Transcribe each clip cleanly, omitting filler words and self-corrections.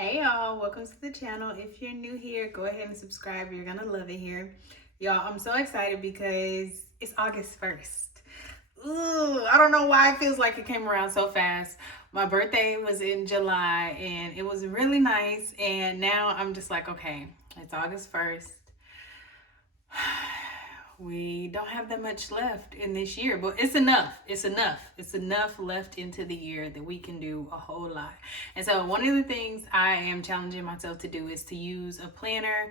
Hey y'all, welcome to the channel. If you're new here, go ahead and subscribe. You're gonna love it here. Y'all, I'm so excited because it's August 1st. Ooh, I don't know why it feels like it came around so fast. My birthday was in July and it was really nice. And now I'm just like, okay, it's August 1st. We don't have that much left in this year, but it's enough. It's enough left into the year that we can do a whole lot. And so one of the things I am challenging myself to do is to use a planner,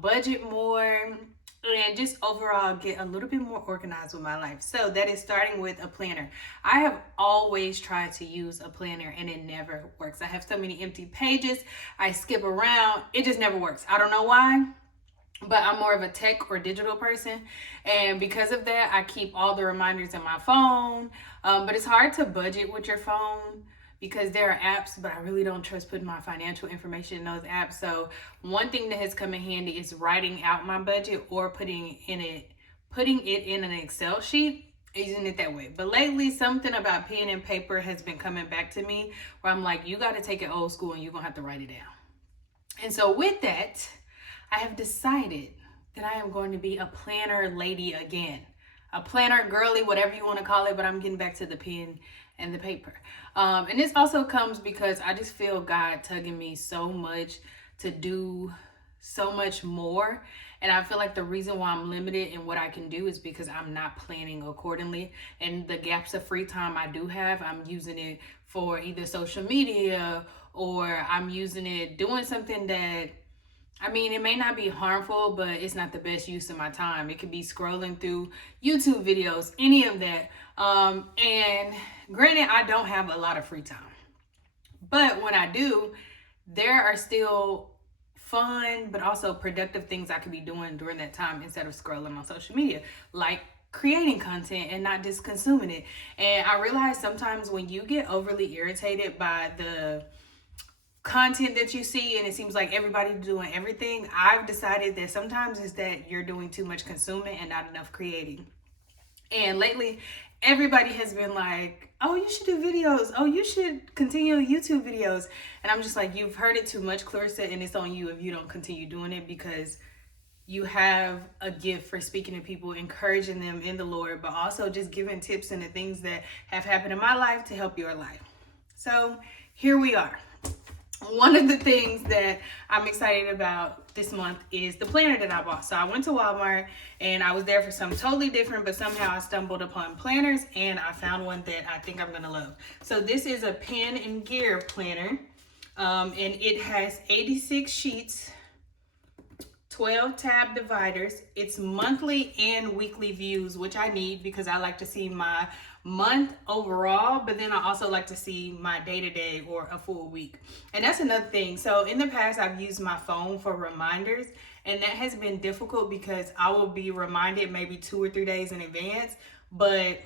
budget more, and just overall get a little bit more organized with my life. So that is starting with a planner. I have always tried to use a planner and it never works. I have so many empty pages. I skip around. It just never works. I don't know why, but I'm more of a tech or digital person. And because of that, I keep all the reminders in my phone. But it's hard to budget with your phone because there are apps, but I really don't trust putting my financial information in those apps. So one thing that has come in handy is writing out my budget or putting it in an Excel sheet, using it that way. But lately, something about pen and paper has been coming back to me where I'm like, you got to take it old school and you're going to have to write it down. And so with that, I have decided that I am going to be a planner lady again. A planner girly, whatever you want to call it, but I'm getting back to the pen and the paper. And this also comes because I just feel God tugging me so much to do so much more. And I feel like the reason why I'm limited in what I can do is because I'm not planning accordingly. And the gaps of free time I do have, I'm using it for either social media or I'm using it doing something that, I mean, it may not be harmful, but it's not the best use of my time. It could be scrolling through YouTube videos, any of that. And granted, I don't have a lot of free time. But when I do, there are still fun, but also productive things I could be doing during that time instead of scrolling on social media, like creating content and not just consuming it. And I realize sometimes when you get overly irritated by the content that you see and it seems like everybody's doing everything, I've decided that sometimes it's that you're doing too much consuming and not enough creating. And lately everybody has been like, oh, you should do videos, oh, you should continue YouTube videos. And I'm just like, you've heard it too much, Clarissa, and it's on you if you don't continue doing it, because you have a gift for speaking to people, encouraging them in the Lord, but also just giving tips and the things that have happened in my life to help your life. So here we are. One of the things that I'm excited about this month is the planner that I bought. So I went to Walmart and I was there for something totally different, but somehow I stumbled upon planners and I found one that I think I'm going to love. So this is a Pen+Gear planner, and it has 86 sheets, 12 tab dividers. It's monthly and weekly views, which I need because I like to see my month overall, but then I also like to see my day-to-day or a full week. And that's another thing. So in the past, I've used my phone for reminders, and that has been difficult because I will be reminded maybe 2 or 3 days in advance, but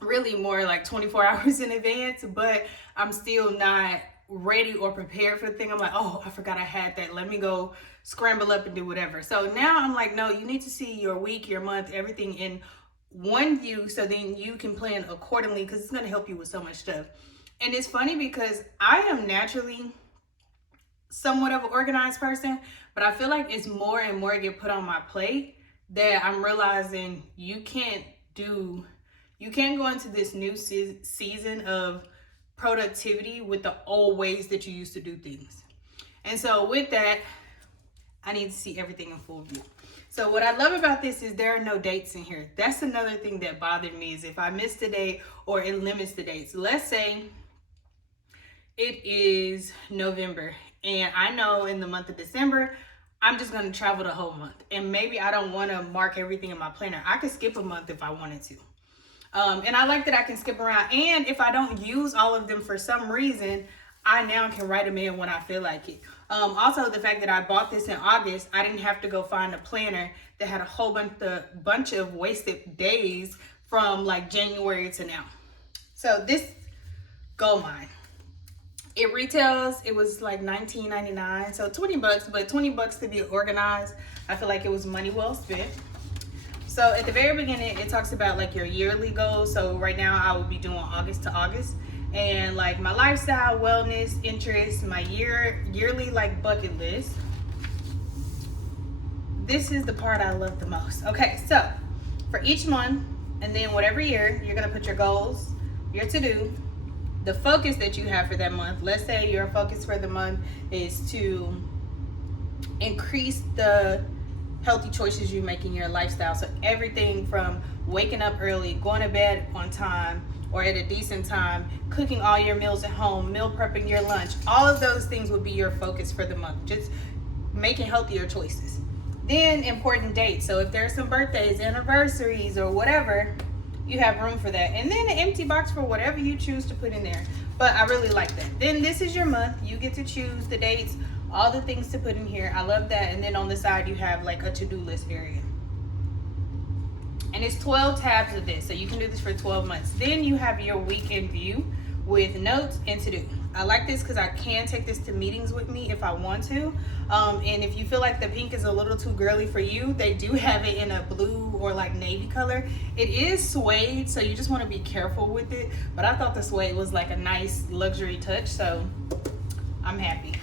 really more like 24 hours in advance, but I'm still not ready or prepared for the thing. I'm like, oh, I forgot I had that. Let me go scramble up and do whatever. So now I'm like, no, you need to see your week, your month, everything in one view so then you can plan accordingly, because it's going to help you with so much stuff. And it's funny because I am naturally somewhat of an organized person, but I feel like it's more and more get put on my plate that I'm realizing you can't go into this new season of productivity with the old ways that you used to do things. And so with that, I need to see everything in full view. So what I love about this is there are no dates in here. That's another thing that bothered me, is if I missed a date or it limits the dates. Let's say it is November and I know in the month of December, I'm just going to travel the whole month. And maybe I don't want to mark everything in my planner. I could skip a month if I wanted to. And I like that I can skip around. And if I don't use all of them for some reason, I now can write them in when I feel like it. Also, the fact that I bought this in August, I didn't have to go find a planner that had a whole bunch of wasted days from like January to now. So this gold mine, it retails, it was like $19.99, so 20 bucks, but 20 bucks to be organized. I feel like it was money well spent. So at the very beginning, it talks about like your yearly goals. So right now I will be doing August to August. and like my lifestyle, wellness, interests, my yearly like bucket list. This is the part I love the most. Okay, so for each month, and then whatever year, you're gonna put your goals, your to-do, the focus that you have for that month. Let's say your focus for the month is to increase the healthy choices you make in your lifestyle. So everything from waking up early, going to bed on time or at a decent time, cooking all your meals at home, meal prepping your lunch, all of those things would be your focus for the month. Just making healthier choices. Then important dates. So if there's some birthdays, anniversaries, or whatever, you have room for that. And then an empty box for whatever you choose to put in there. But I really like that. Then this is your month. You get to choose the dates, all the things to put in here. I love that. And then on the side, you have like a to-do list area. And it's 12 tabs of this. So you can do this for 12 months. Then you have your weekend view with notes and to-do. I like this because I can take this to meetings with me if I want to. And if you feel like the pink is a little too girly for you, they do have it in a blue or like navy color. It is suede, so you just want to be careful with it. But I thought the suede was like a nice luxury touch, so I'm happy.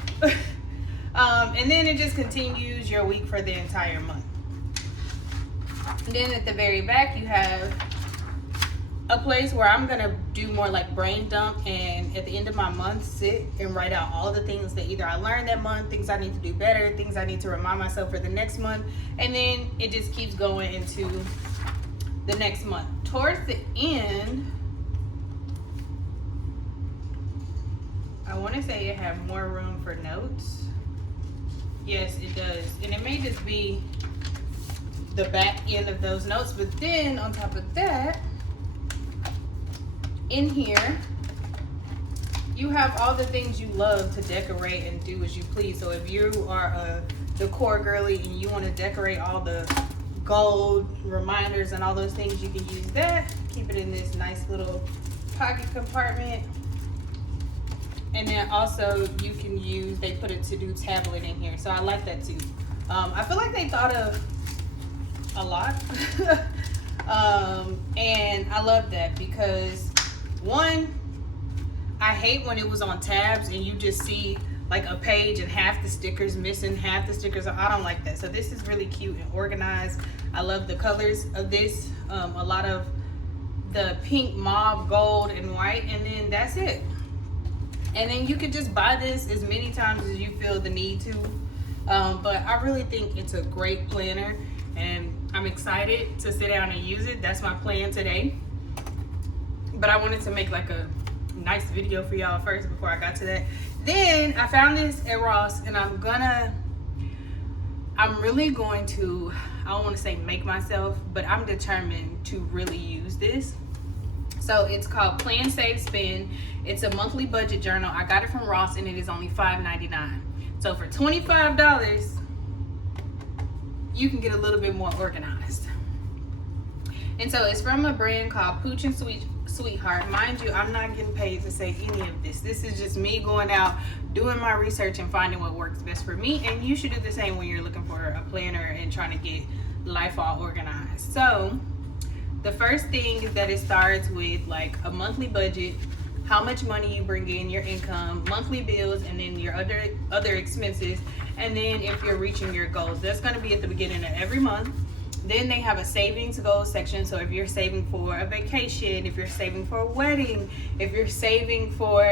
And then it just continues your week for the entire month. And then at the very back, you have a place where I'm gonna do more like brain dump, and at the end of my month sit and write out all the things that either I learned that month, things I need to do better, things I need to remind myself for the next month, and then it just keeps going into the next month. Towards the end, I want to say it have more room for notes. Yes, it does, and it may just be the back end of those notes, but then on top of that, in here, you have all the things you love to decorate and do as you please. So if you are a decor girly and you want to decorate all the gold reminders and all those things, you can use that. Keep it in this nice little pocket compartment. And then also you can use, they put a to-do tablet in here. So I like that too. I feel like they thought of a lot. And I love that because one, I hate when it was on tabs and you just see like a page and half the stickers missing, half the stickers. I don't like that. So this is really cute and organized. I love the colors of this. A lot of the pink, mauve, gold, and white, and then that's it. And then you could just buy this as many times as you feel the need to. But I really think it's a great planner, and I'm excited to sit down and use it. That's my plan today. But I wanted to make like a nice video for y'all first before I got to that. Then I found this at Ross, and I'm really going to, I don't want to say make myself, but I'm determined to really use this. So it's called Plan, Save, Spend. It's a monthly budget journal. I got it from Ross, and it is only $5.99. So for $25, you can get a little bit more organized. And so it's from a brand called Pooch and Sweetheart. Mind you, I'm not getting paid to say any of this. This is just me going out, doing my research, and finding what works best for me. And you should do the same when you're looking for a planner and trying to get life all organized. So the first thing is that it starts with like a monthly budget, how much money you bring in, your income, monthly bills, and then your other expenses. And then if you're reaching your goals, that's going to be at the beginning of every month. Then they have a savings goals section. So if you're saving for a vacation, if you're saving for a wedding, if you're saving for,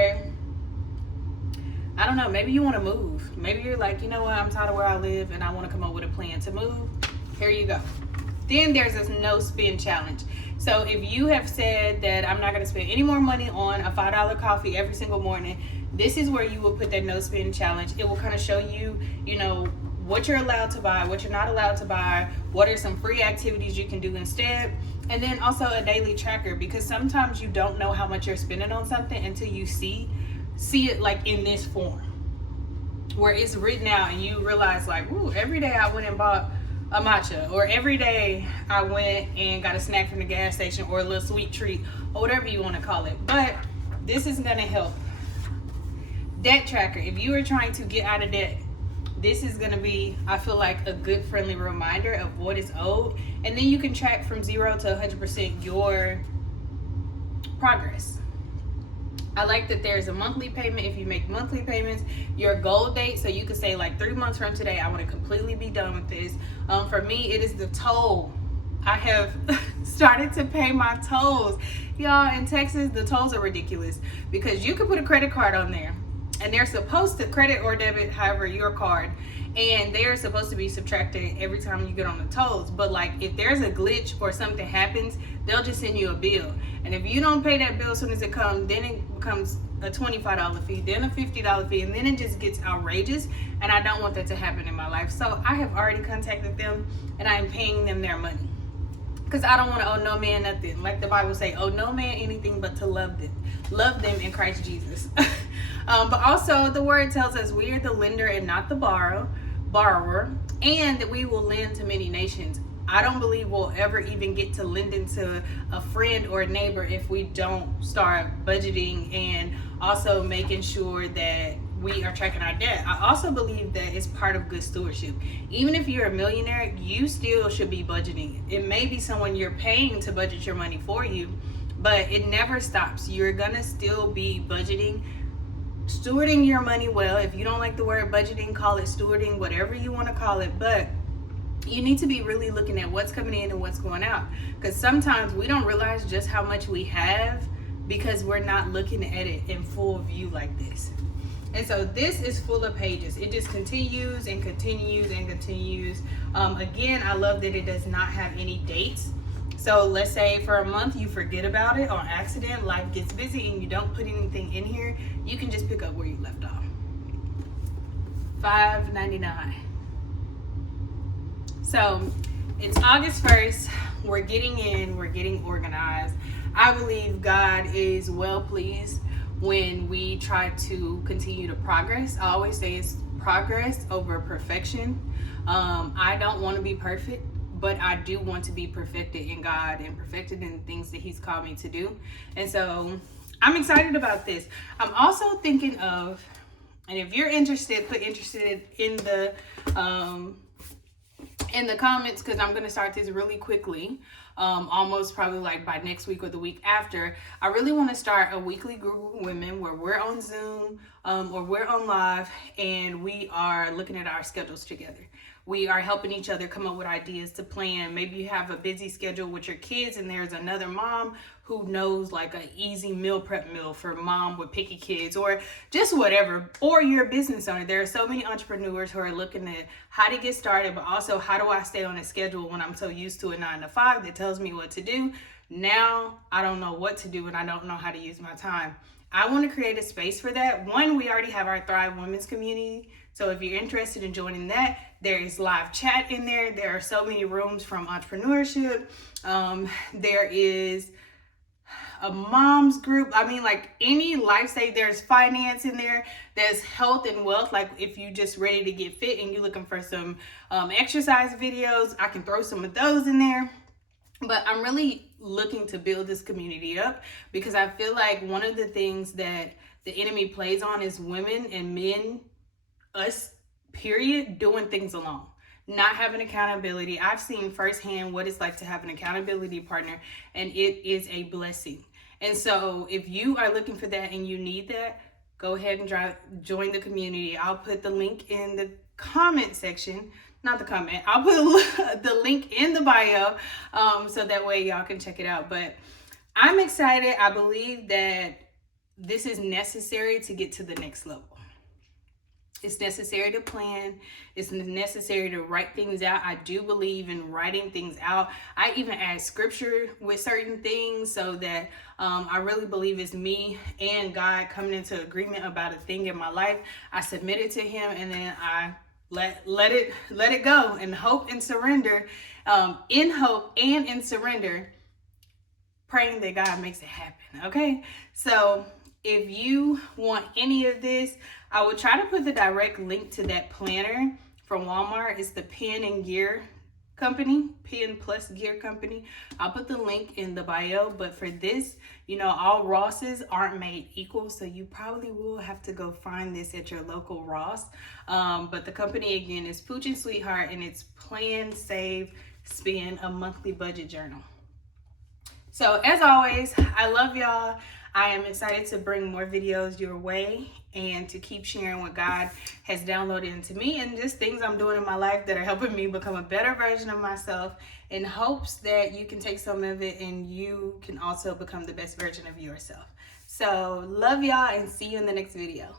I don't know, maybe you want to move. Maybe you're like, you know what, I'm tired of where I live and I want to come up with a plan to move. Here you go. Then there's this no spend challenge. So if you have said that I'm not going to spend any more money on a $5 coffee every single morning, this is where you will put that no spend challenge. It will kind of show you, you know, what you're allowed to buy, what you're not allowed to buy, what are some free activities you can do instead, and then also a daily tracker, because sometimes you don't know how much you're spending on something until you see it like in this form where it's written out and you realize like, ooh, every day I went and bought a matcha, or every day I went and got a snack from the gas station, or a little sweet treat, or whatever you want to call it. But this is going to help. Debt tracker, if you are trying to get out of debt, this is going to be, I feel like, a good friendly reminder of what is owed. And then you can track from 0 to 100% your progress. I like that there's a monthly payment. If you make monthly payments, your goal date, so you can say like 3 months from today, I want to completely be done with this. For me, it is the toll. I have started to pay my tolls. Y'all, in Texas, the tolls are ridiculous because you can put a credit card on there and they're supposed to credit or debit, however, your card, and they are supposed to be subtracted every time you get on the tolls. But like if there's a glitch or something happens, they'll just send you a bill. And if you don't pay that bill as soon as it comes, then it becomes a $25 fee, then a $50 fee, and then it just gets outrageous. And I don't want that to happen in my life. So I have already contacted them and I'm paying them their money. Because I don't want to owe no man nothing. Like the Bible say, owe no man anything but to love them. Love them in Christ Jesus. But also the word tells us we are the lender and not the borrower, and that we will lend to many nations. I don't believe we'll ever even get to lending to a friend or a neighbor if we don't start budgeting and also making sure that we are tracking our debt. I also believe that it's part of good stewardship. Even if you're a millionaire, you still should be budgeting. It may be someone you're paying to budget your money for you, but it never stops. You're gonna still be budgeting, stewarding your money well. If you don't like the word budgeting, call it stewarding, whatever you want to call it. But you need to be really looking at what's coming in and what's going out, because sometimes we don't realize just how much we have because we're not looking at it in full view like this. And so this is full of pages. It just continues and continues and continues. Again, I love that it does not have any dates. So let's say for a month you forget about it on accident, life gets busy and you don't put anything in here, you can just pick up where you left off. $5.99. So it's August 1st. We're getting organized. I believe God is well pleased when we try to continue to progress. I always say it's progress over perfection. I don't want to be perfect, but I do want to be perfected in God and perfected in the things that He's called me to do. And so I'm excited about this. I'm also thinking of, and if you're interested, put interested in the comments, because I'm going to start this really quickly. Almost probably like by next week or the week after. I really want to start a weekly group of women where we're on Zoom or we're on live and we are looking at our schedules together. We are helping each other come up with ideas to plan. Maybe you have a busy schedule with your kids and there's another mom who knows like an easy meal prep meal for mom with picky kids or just whatever. Or you're a business owner. There are so many entrepreneurs who are looking at how to get started, but also how do I stay on a schedule when I'm so used to a 9-to-5 that tells me what to do. Now I don't know what to do and I don't know how to use my time. I want to create a space for that. One, we already have our Thrive Women's community. So if you're interested in joining that, there is live chat in there. There are so many rooms from entrepreneurship. There is a mom's group. I mean, like any life stage, there's finance in there. There's health and wealth. Like if you just ready to get fit and you're looking for some exercise videos, I can throw some of those in there. But I'm really looking to build this community up because I feel like one of the things that the enemy plays on is women and men, us, period, doing things alone, not having accountability. I've seen firsthand what it's like to have an accountability partner, and it is a blessing. And so if you are looking for that and you need that, go ahead and join the community. I'll put the link in the comment section. Not the comment. I'll put the link in the bio so that way y'all can check it out. But I'm excited. I believe that this is necessary to get to the next level. It's necessary to plan. It's necessary to write things out. I do believe in writing things out. I even add scripture with certain things so that I really believe it's me and God coming into agreement about a thing in my life. I submit it to Him and then I let it go and hope and surrender, in hope and in surrender, praying that God makes it happen. Okay, so if you want any of this, I will try to put the direct link to that planner from Walmart. It's the Pen+Gear company, Pen+Gear company. I'll put the link in the bio, but for this, all Rosses aren't made equal, so you probably will have to go find this at your local Ross. But the company again is Pooch and Sweetheart, and it's Plan, Save, Spend, a monthly budget journal. So as always, I love y'all. I am excited to bring more videos your way and to keep sharing what God has downloaded into me and just things I'm doing in my life that are helping me become a better version of myself, in hopes that you can take some of it and you can also become the best version of yourself. So love y'all and see you in the next video.